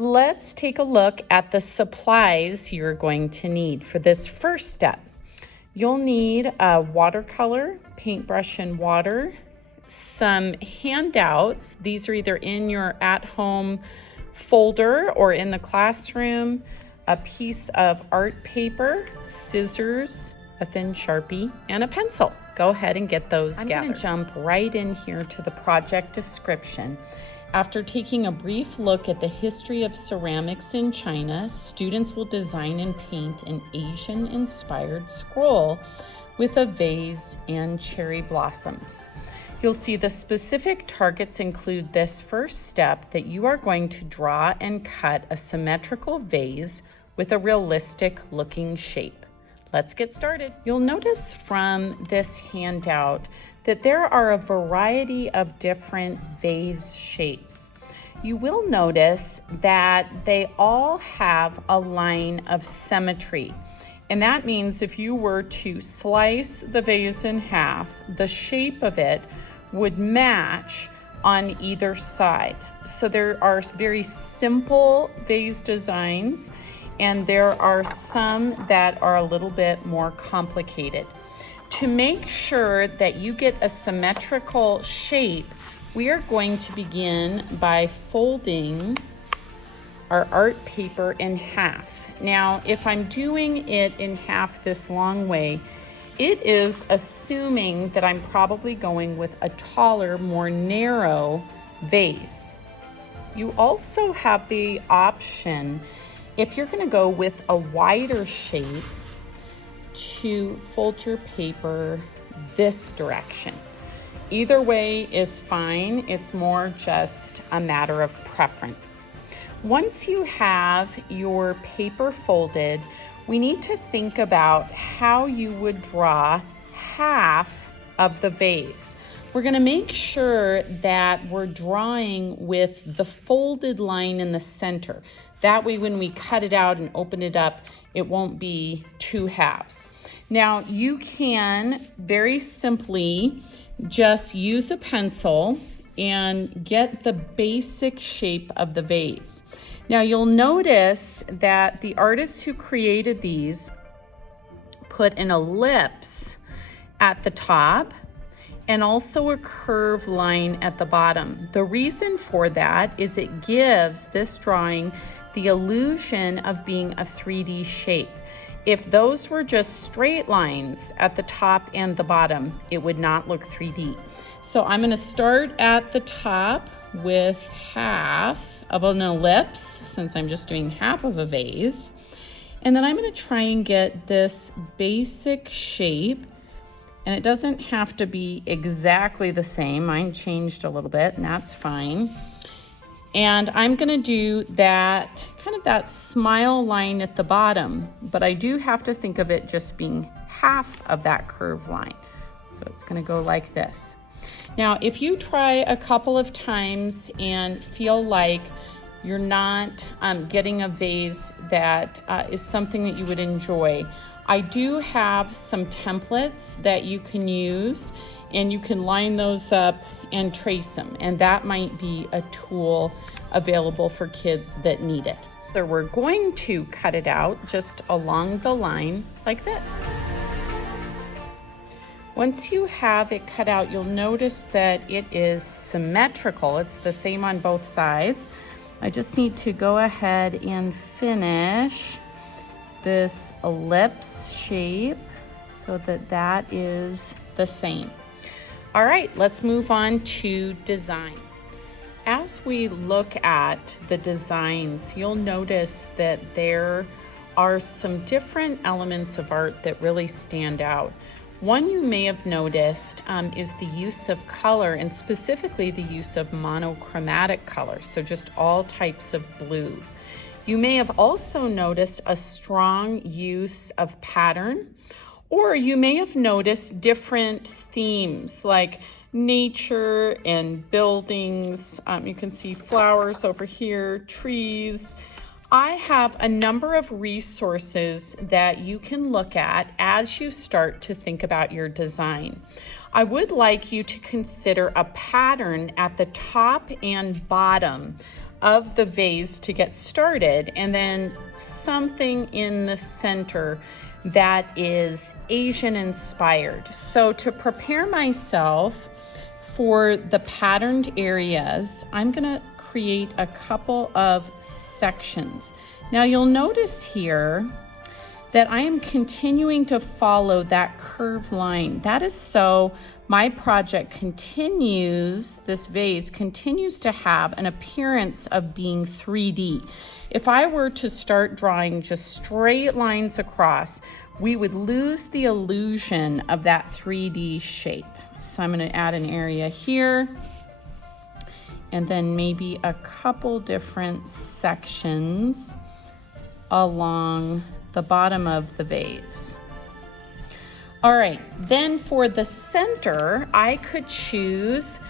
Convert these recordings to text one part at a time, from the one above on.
Let's take a look at the supplies you're going to need for this first step. You'll need a watercolor, paintbrush and water, some handouts. These are either in your at-home folder or in the classroom, a piece of art paper, scissors, a thin Sharpie, and a pencil. Go ahead and get those gathered. I'm going to jump right in here to the project description. After taking a brief look at the history of ceramics in China, students will design and paint an Asian-inspired scroll with a vase and cherry blossoms. You'll see the specific targets include this first step, that you are going to draw and cut a symmetrical vase with a realistic looking shape. Let's get started. You'll notice from this handout that there are a variety of different vase shapes. You will notice that they all have a line of symmetry. And that means if you were to slice the vase in half, the shape of it would match on either side. So there are very simple vase designs, and there are some that are a little bit more complicated. To make sure that you get a symmetrical shape, we are going to begin by folding our art paper in half. Now, if I'm doing it in half this long way, it is assuming that I'm probably going with a taller, more narrow vase. You also have the option, if you're going to go with a wider shape, to fold your paper this direction. Either way is fine. It's more just a matter of preference. Once you have your paper folded, we need to think about how you would draw half of the vase. We're going to make sure that we're drawing with the folded line in the center. That way, when we cut it out and open it up, it won't be two halves. Now, you can very simply just use a pencil and get the basic shape of the vase. Now, you'll notice that the artists who created these put an ellipse at the top and also a curved line at the bottom. The reason for that is it gives this drawing the illusion of being a 3D shape. If those were just straight lines at the top and the bottom, it would not look 3D. So I'm going to start at the top with half of an ellipse, since I'm just doing half of a vase. And then I'm going to try and get this basic shape. And it doesn't have to be exactly the same. Mine changed a little bit, and that's fine. And I'm going to do that, kind of that smile line at the bottom, but I do have to think of it just being half of that curved line. So it's going to go like this. Now, if you try a couple of times and feel like you're not getting a vase that is something that you would enjoy, I do have some templates that you can use, and you can line those up and trace them, and that might be a tool available for kids that need it. So we're going to cut it out just along the line like this. Once you have it cut out, you'll notice that it is symmetrical. It's the same on both sides. I just need to go ahead and finish this ellipse shape so that that is the same. All right, let's move on to design. As we look at the designs, you'll notice that there are some different elements of art that really stand out. One you may have noticed is the use of color, and specifically the use of monochromatic colors, so just all types of blue. You may have also noticed a strong use of pattern, or you may have noticed different themes like nature and buildings. You can see flowers over here, trees. I have a number of resources that you can look at as you start to think about your design. I would like you to consider a pattern at the top and bottom of the vase to get started, and then something in the center that is Asian inspired. So to prepare myself for the patterned areas, I'm gonna create a couple of sections. Now you'll notice here that I am continuing to follow that curved line. That is so my project continues, this vase continues to have an appearance of being 3D. If I were to start drawing just straight lines across, we would lose the illusion of that 3D shape. So I'm gonna add an area here, and then maybe a couple different sections along the bottom of the vase. All right, then for the center, I could choose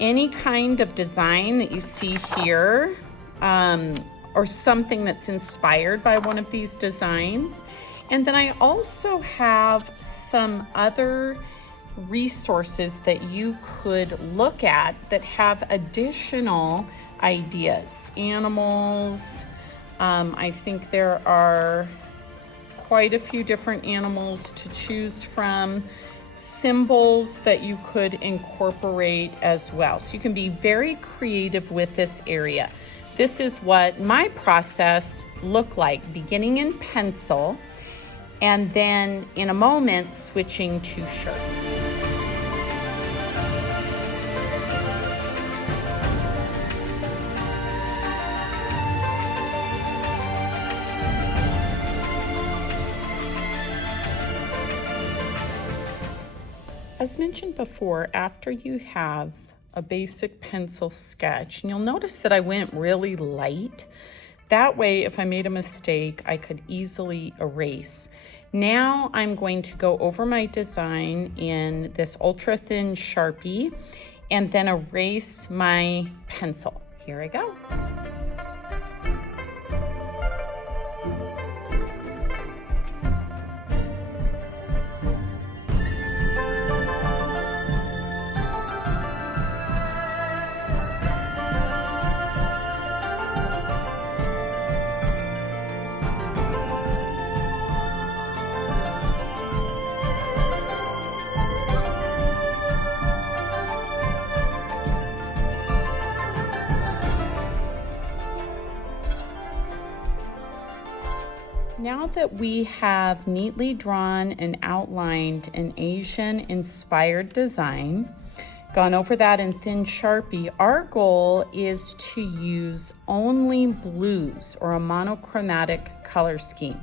any kind of design that you see here, or something that's inspired by one of these designs. And then I also have some other resources that you could look at that have additional ideas. Animals, I think there are quite a few different animals to choose from, symbols that you could incorporate as well. So you can be very creative with this area. This is what my process looked like, beginning in pencil, and then in a moment switching to shirt. As mentioned before, after you have a basic pencil sketch, and you'll notice that I went really light. That way, if I made a mistake, I could easily erase. Now I'm going to go over my design in this ultra thin Sharpie and then erase my pencil. Here I go. Now that we have neatly drawn and outlined an Asian inspired design, gone over that in thin Sharpie, our goal is to use only blues or a monochromatic color scheme.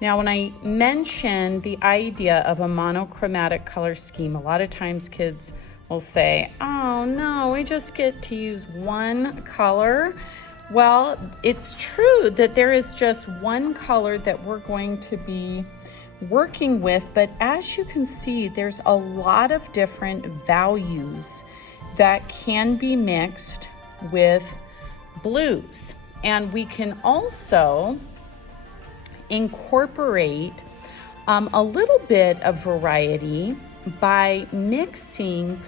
Now, when I mention the idea of a monochromatic color scheme, a lot of times kids will say, oh no, we just get to use one color. Well, it's true that there is just one color that we're going to be working with, but as you can see, there's a lot of different values that can be mixed with blues. And we can also incorporate a little bit of variety by mixing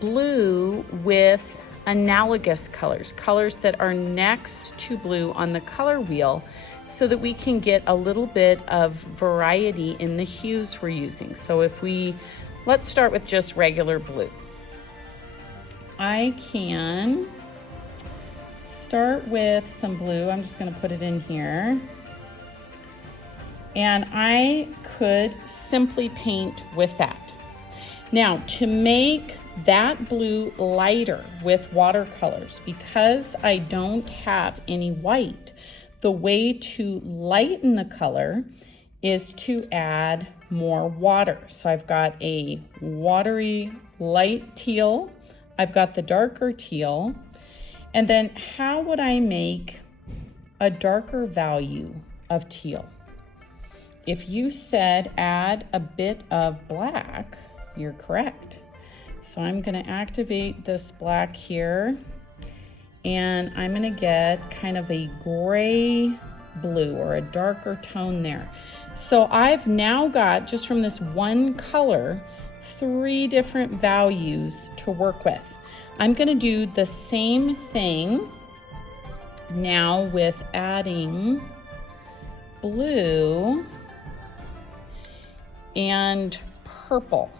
blue with analogous colors, colors that are next to blue on the color wheel, so that we can get a little bit of variety in the hues we're using. So let's start with just regular blue. I can start with some blue. I'm just going to put it in here. And I could simply paint with that. Now, to make that blue lighter with watercolors, because I don't have any white, the way to lighten the color is to add more water. So I've got a watery light teal, I've got the darker teal, and then how would I make a darker value of teal? If you said add a bit of black, you're correct. So I'm going to activate this black here, and I'm going to get kind of a gray blue or a darker tone there. So I've now got, just from this one color, 3 different values to work with. I'm going to do the same thing Now with adding blue and purple.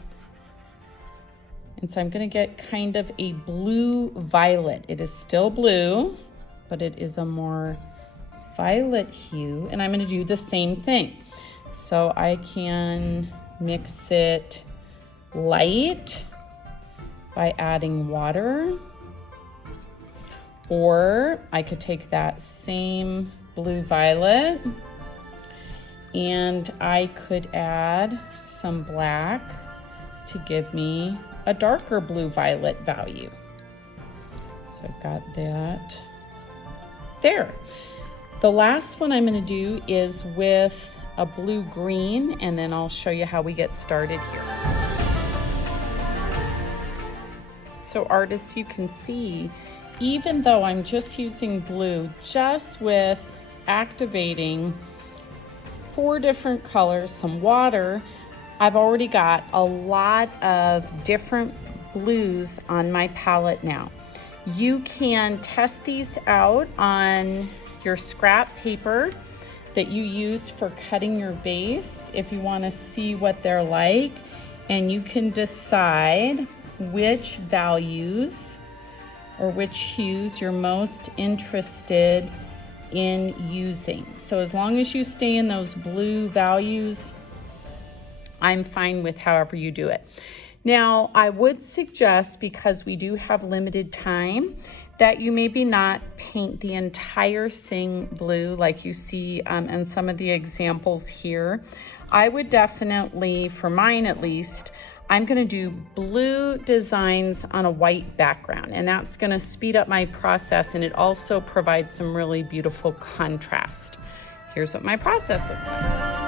And so I'm gonna get kind of a blue violet. It is still blue, but it is a more violet hue. And I'm gonna do the same thing. So I can mix it light by adding water, or I could take that same blue violet and I could add some black to give me a darker blue violet value. So I've got that there. The last one I'm going to do is with a blue green, and then I'll show you how we get started here. So artists, you can see, even though I'm just using blue, just with activating 4 different colors, some water, I've already got a lot of different blues on my palette now. You can test these out on your scrap paper that you use for cutting your vase if you want to see what they're like, and you can decide which values or which hues you're most interested in using. So as long as you stay in those blue values, I'm fine with however you do it. Now, I would suggest, because we do have limited time, that you maybe not paint the entire thing blue like you see in some of the examples here. I would definitely, for mine at least, I'm gonna do blue designs on a white background, and that's gonna speed up my process, and it also provides some really beautiful contrast. Here's what my process looks like.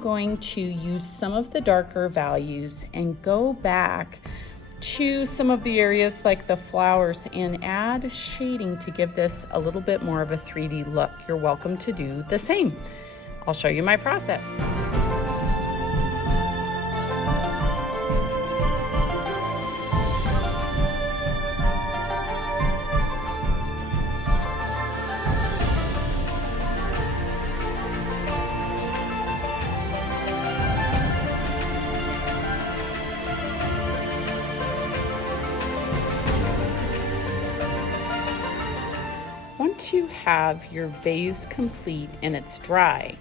Going to use some of the darker values and go back to some of the areas like the flowers and add shading to give this a little bit more of a 3D look. You're welcome to do the same. I'll show you my process. Once you have your vase complete and it's dry,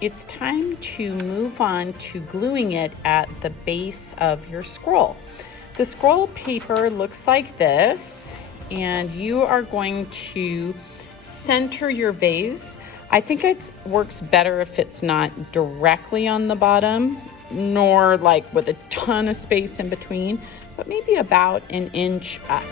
it's time to move on to gluing it at the base of your scroll. The scroll paper looks like this, and you are going to center your vase. I think it works better if it's not directly on the bottom, nor like with a ton of space in between, but maybe about an inch up.